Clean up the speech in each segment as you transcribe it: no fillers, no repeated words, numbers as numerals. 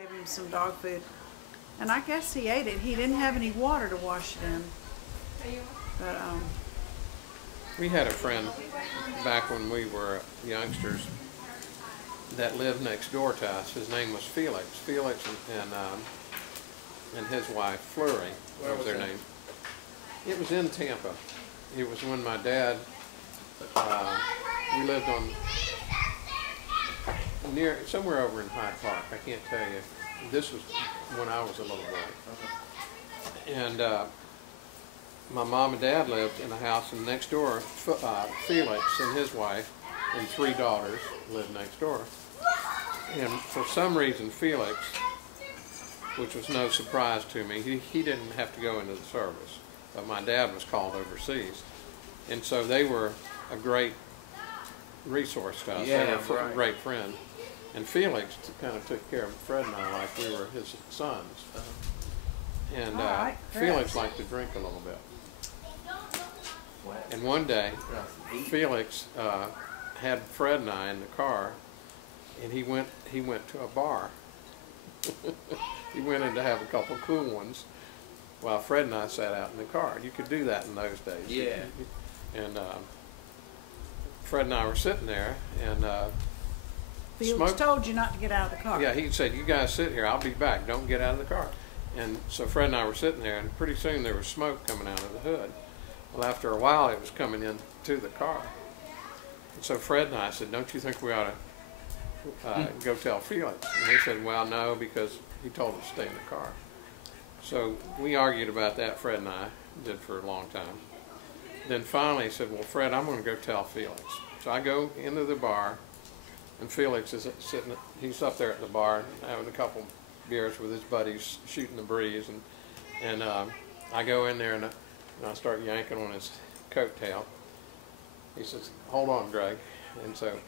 Gave him some dog food, and I guess he ate it. He didn't have any water to wash it in. But we had a friend back when we were youngsters that lived next door to us. His name was Felix. Felix and his wife Fleury was their name. It was in Tampa. It was when my dad. We lived on near somewhere over in Hyde Park. I can't tell you. This was when I was a little boy. And my mom and dad lived in a house, and next door, Felix and his wife and 3 daughters lived next door. And for some reason, Felix, which was no surprise to me, he didn't have to go into the service, but my dad was called overseas, and so they were a great resource to us. Yeah, they were right. a great friend. And Felix kind of took care of Fred and I like we were his sons. And right, Felix liked to drink a little bit. And one day, Felix had Fred and I in the car, and he went to a bar. He went in to have a couple cool ones, while Fred and I sat out in the car. You could do that in those days. Yeah. And Fred and I were sitting there, and Felix told you not to get out of the car. yeah, he said, "You guys sit here. I'll be back. Don't get out of the car." And so Fred and I were sitting there, and pretty soon there was smoke coming out of the hood. Well, after a while, it was coming into the car. And so Fred and I said, "Don't you think we ought to go tell Felix?" And he said, "Well, no, because he told us to stay in the car." So we argued about that, Fred and I did, for a long time. Then finally he said, "Well, Fred, I'm going to go tell Felix." So I go into the bar, and Felix is sitting, he's up there at the bar having a couple beers with his buddies, shooting the breeze, and I go in there and I start yanking on his coattail. He says, "Hold on, Greg." And so,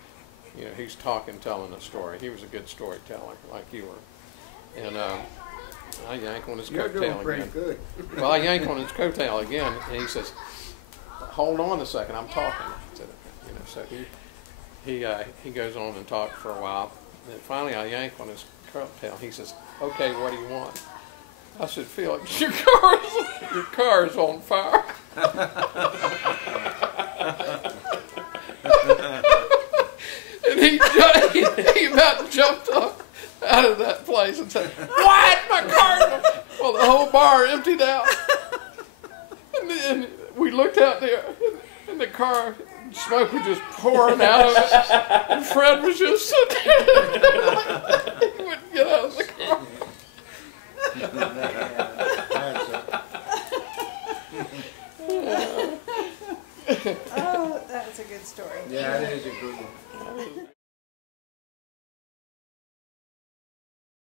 you know, he's telling a story. He was a good storyteller, like you were. And I yank on his coattail again. You're doing pretty good. Well, I yank on his coattail again, and he says, "Hold on a second, I'm talking." I said, you know, so he goes on and talks for a while, and then finally I yank on his coattail. He says, "Okay, what do you want?" I said, "Felix, your car is on fire." And he about jumped up out of that place and said, "What? My car?" Well, the whole bar emptied out. And then we looked out there, and the car, smoke was just pouring out of it. And Fred was just sitting there. He wouldn't get out of the car. Oh, that's a good story. Yeah, it is a good one.